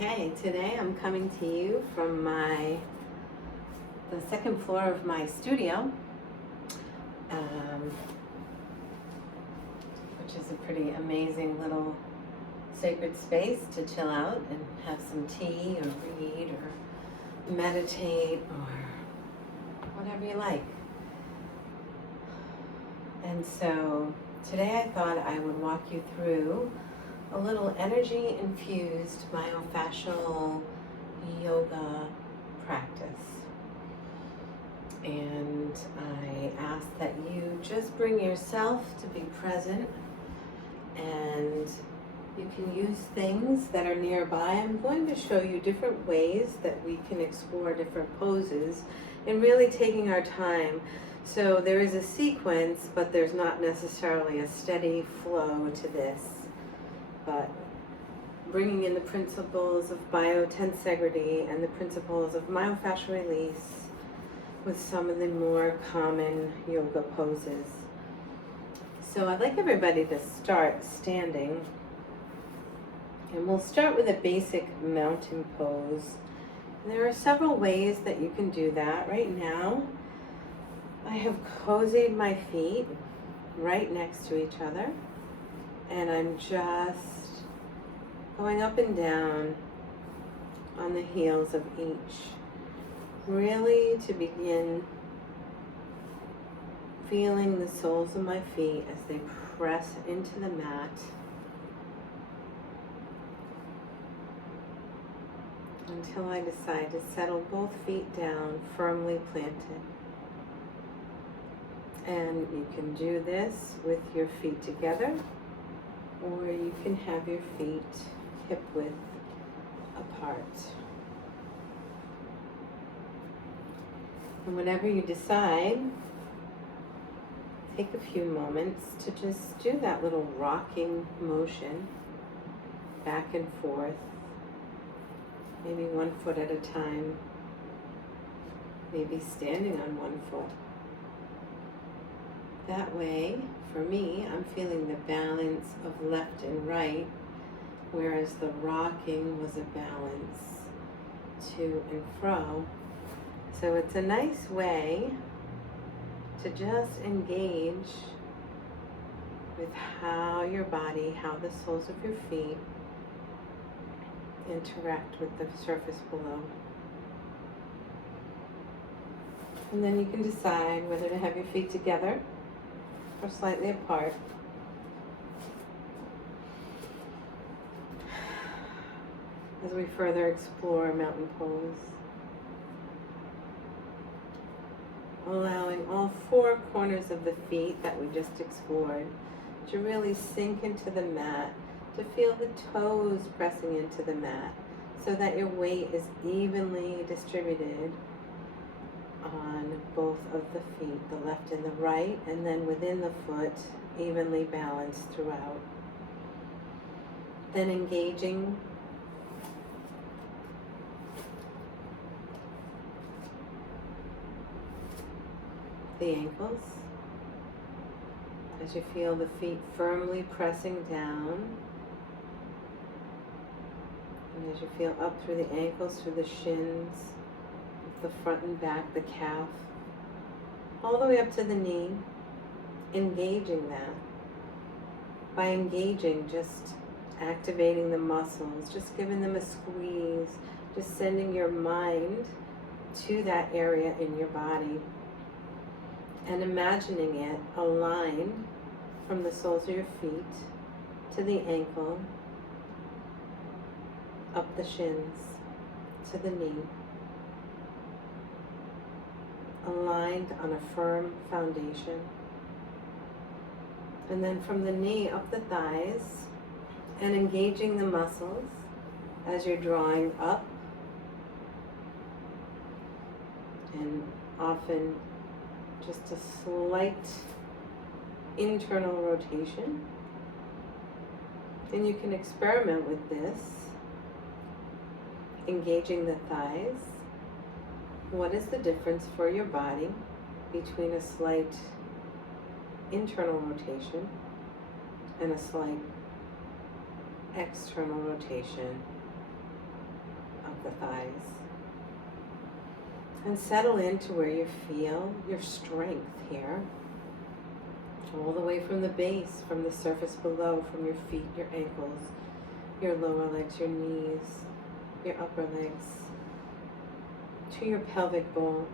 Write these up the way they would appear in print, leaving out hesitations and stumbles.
Okay, today I'm coming to you from the second floor of my studio, which is a pretty amazing little sacred space to chill out and have some tea or read or meditate or whatever you like. And so today I thought I would walk you through a little energy-infused myofascial yoga practice. And I ask that you just bring yourself to be present, and you can use things that are nearby. I'm going to show you different ways that we can explore different poses and really taking our time. So there is a sequence, but there's not necessarily a steady flow to this. But bringing in the principles of biotensegrity and the principles of myofascial release with some of the more common yoga poses. So I'd like everybody to start standing, and we'll start with a basic mountain pose. And there are several ways that you can do that. Right now, I have cozied my feet right next to each other, and I'm just going up and down on the heels of each, really to begin feeling the soles of my feet as they press into the mat. Until I decide to settle both feet down, firmly planted. And you can do this with your feet together, or you can have your feet hip width apart. And whatever you decide, take a few moments to just do that little rocking motion back and forth, maybe one foot at a time, maybe standing on one foot. That way, for me, I'm feeling the balance of left and right, whereas the rocking was a balance to and fro. So it's a nice way to just engage with how your body, how the soles of your feet interact with the surface below. And then you can decide whether to have your feet together or slightly apart. As we further explore mountain pose, allowing all four corners of the feet that we just explored to really sink into the mat, to feel the toes pressing into the mat so that your weight is evenly distributed on both of the feet, the left and the right, and then within the foot, evenly balanced throughout. Then engaging the ankles as you feel the feet firmly pressing down, and as you feel up through the ankles, through the shins, the front and back, the calf, all the way up to the knee, engaging that. By engaging, just activating the muscles, just giving them a squeeze, just sending your mind to that area in your body and imagining it aligned from the soles of your feet to the ankle, up the shins, to the knee, aligned on a firm foundation. And then from the knee up the thighs, and engaging the muscles as you're drawing up, and often just a slight internal rotation. And you can experiment with this, engaging the thighs. What is the difference for your body between a slight internal rotation and a slight external rotation the thighs. And settle into where you feel your strength here. All the way from the base, from the surface below, from your feet, your ankles, your lower legs, your knees, your upper legs, to your pelvic bowl.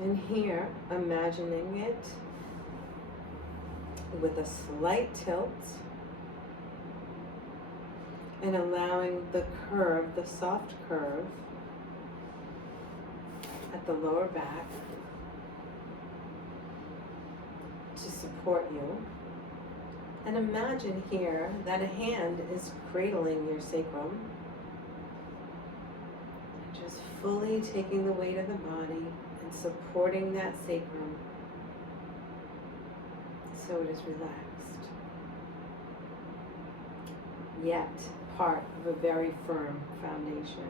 And here, imagining it with a slight tilt and allowing the curve, the soft curve at the lower back to support you. And imagine here that a hand is cradling your sacrum, just fully taking the weight of the body and supporting that sacrum so it is relaxed, yet part of a very firm foundation.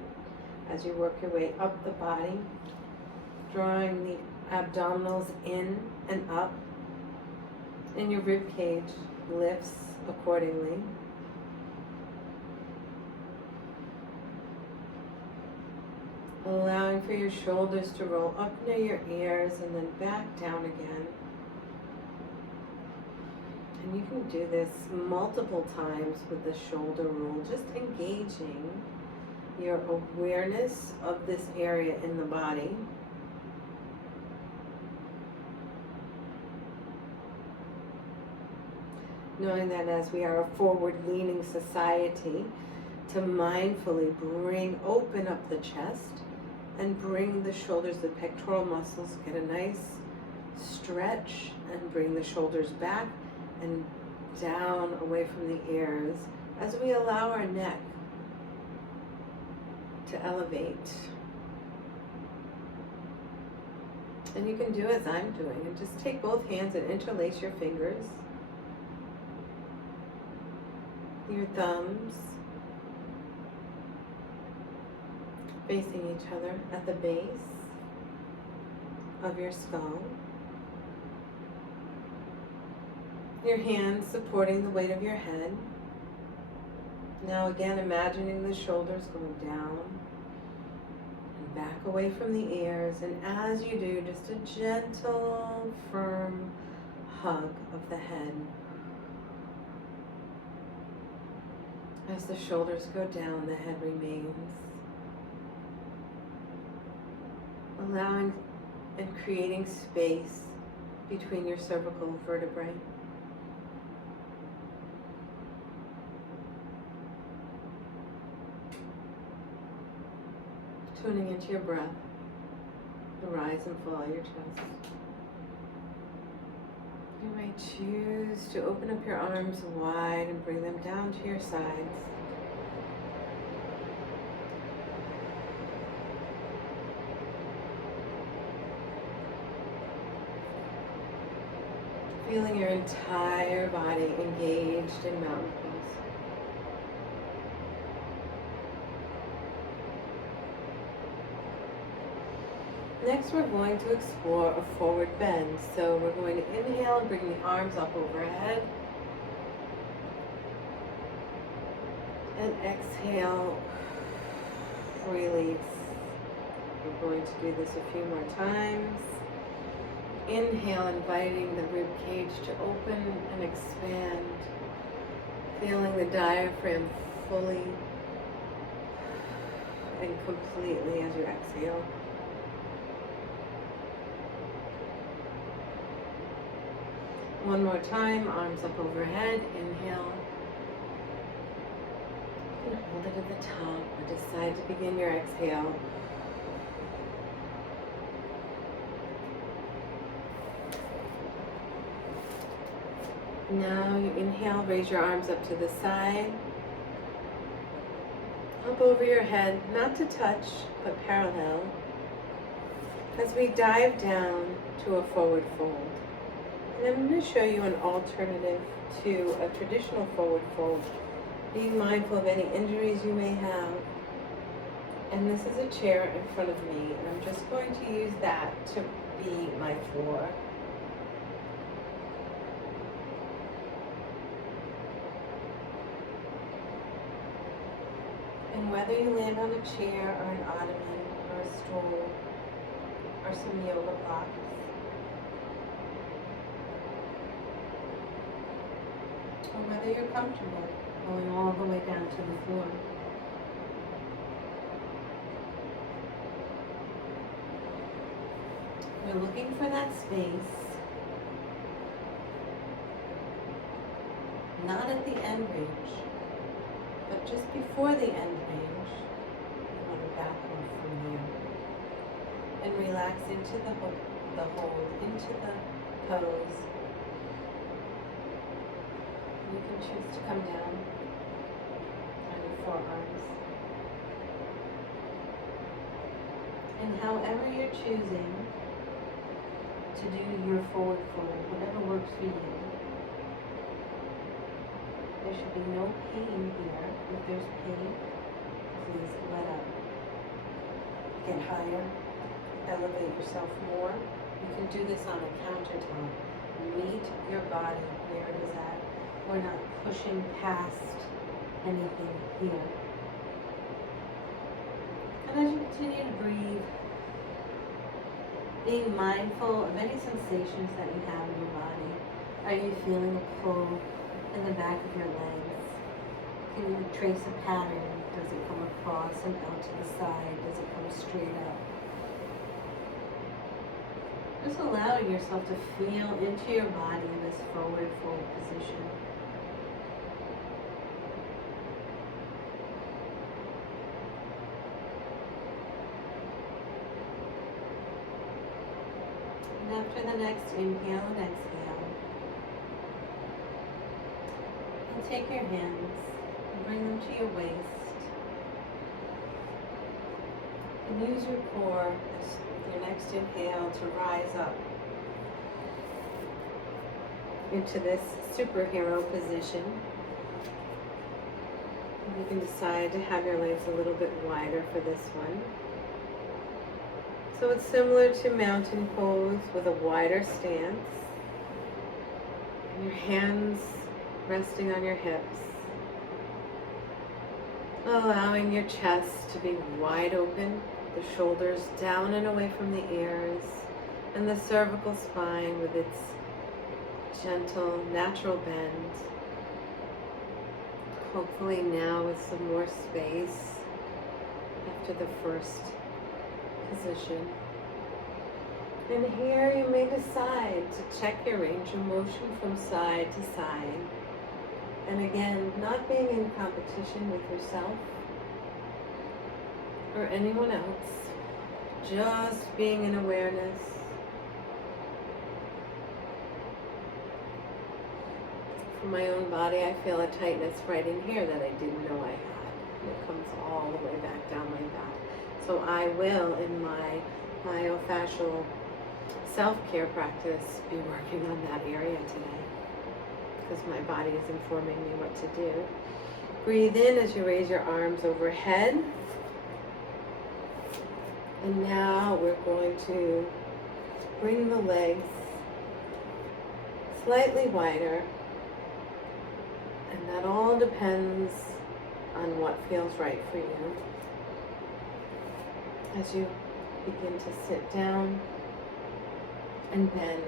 As you work your way up the body, drawing the abdominals in and up, and your rib cage lifts accordingly. Allowing for your shoulders to roll up near your ears and then back down again. And you can do this multiple times with the shoulder roll, just engaging your awareness of this area in the body. Knowing that as we are a forward-leaning society, to mindfully open up the chest and bring the shoulders, the pectoral muscles, get a nice stretch and bring the shoulders back and down away from the ears as we allow our neck to elevate. And you can do as I'm doing and just take both hands and interlace your fingers, your thumbs facing each other at the base of your skull. Your hands supporting the weight of your head. Now again, imagining the shoulders going down and back away from the ears. And as you do, just a gentle, firm hug of the head. As the shoulders go down, the head remains. Allowing and creating space between your cervical vertebrae. Tuning into your breath, the rise and fall of your chest. You might choose to open up your arms wide and bring them down to your sides. Feeling your entire body engaged in mountain pose. Next, we're going to explore a forward bend. So we're going to inhale and bring the arms up overhead. And exhale, release. We're going to do this a few more times. Inhale, inviting the rib cage to open and expand. Feeling the diaphragm fully and completely as you exhale. One more time, arms up overhead, inhale. And hold it at the top or decide to begin your exhale. Now you inhale, raise your arms up to the side. Up over your head, not to touch, but parallel. As we dive down to a forward fold. And I'm going to show you an alternative to a traditional forward fold, being mindful of any injuries you may have. And this is a chair in front of me, and I'm just going to use that to be my floor. And whether you land on a chair or an ottoman or a stool or some yoga blocks, or whether you're comfortable going all the way down to the floor. You're looking for that space, not at the end range, but just before the end range. You want to back off from there and relax into the hold, into the pose. You can choose to come down on your forearms. And however you're choosing to do your forward fold, whatever works for you, there should be no pain here. If there's pain, please let up. Get higher, elevate yourself more. You can do this on a countertop. Meet your body where it is at. We're not pushing past anything here. And as you continue to breathe, being mindful of any sensations that you have in your body. Are you feeling a pull in the back of your legs? Can you trace a pattern? Does it come across and out to the side? Does it come straight up? Just allowing yourself to feel into your body in this forward fold position. And after the next inhale and exhale, and take your hands and bring them to your waist. And use your core as your next inhale to rise up into this superhero position. You can decide to have your legs a little bit wider for this one. So it's similar to mountain pose with a wider stance. And your hands resting on your hips. Allowing your chest to be wide open, the shoulders down and away from the ears, and the cervical spine with its gentle, natural bend. Hopefully now with some more space after the first position. And here you may decide to check your range of motion from side to side. And again, not being in competition with yourself or anyone else, just being in awareness. For my own body, I feel a tightness right in here that I didn't know I had. And it comes all the way back down my back. So I will, in my myofascial self-care practice, be working on that area today, because my body is informing me what to do. Breathe in as you raise your arms overhead. And now we're going to bring the legs slightly wider. And that all depends on what feels right for you. As you begin to sit down and bend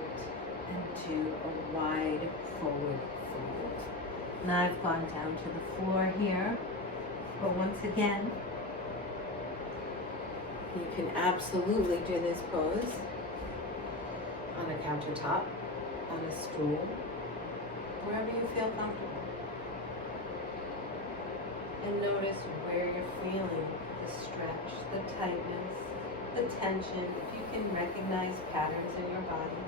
into a wide forward fold. Now I've gone down to the floor here, but once again, you can absolutely do this pose on a countertop, on a stool, wherever you feel comfortable. And notice where you're feeling the stretch, the tightness, the tension, if you can recognize patterns in your body.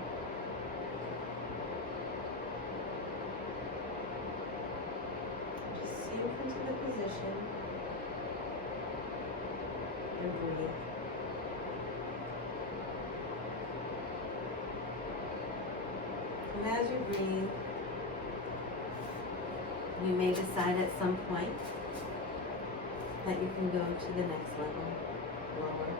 Just sink into the position and breathe. And as you breathe, you may decide at some point that you can go to the next level, lower.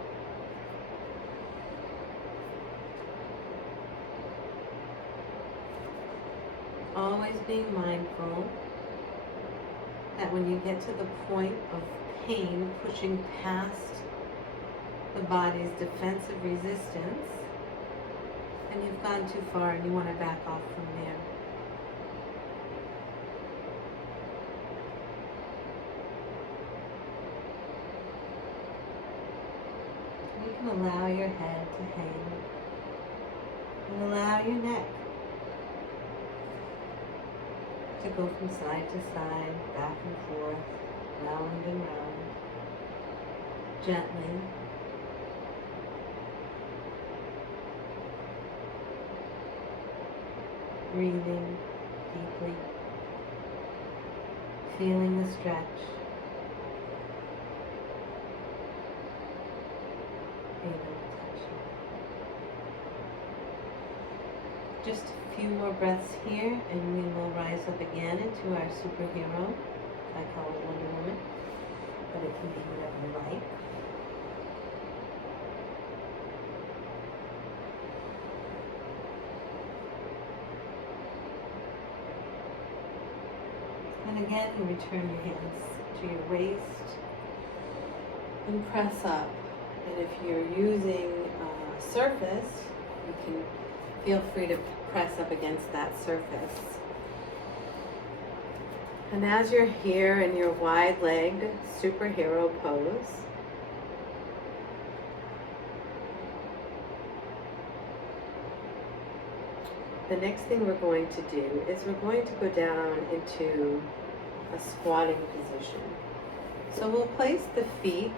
Always being mindful that when you get to the point of pain, pushing past the body's defensive resistance, and you've gone too far and you want to back off from there. You can allow your head to hang and allow your neck to go from side to side, back and forth, round and round, gently. Breathing deeply, feeling the stretch, feeling the tension. Just a few more breaths here and we will rise up again into our superhero. I call it Wonder Woman, but it can be whatever you like. And again, you return your hands to your waist and press up. And if you're using a surface, you can feel free to press up against that surface. And as you're here in your wide-legged superhero pose, the next thing we're going to do is we're going to go down into a squatting position. So we'll place the feet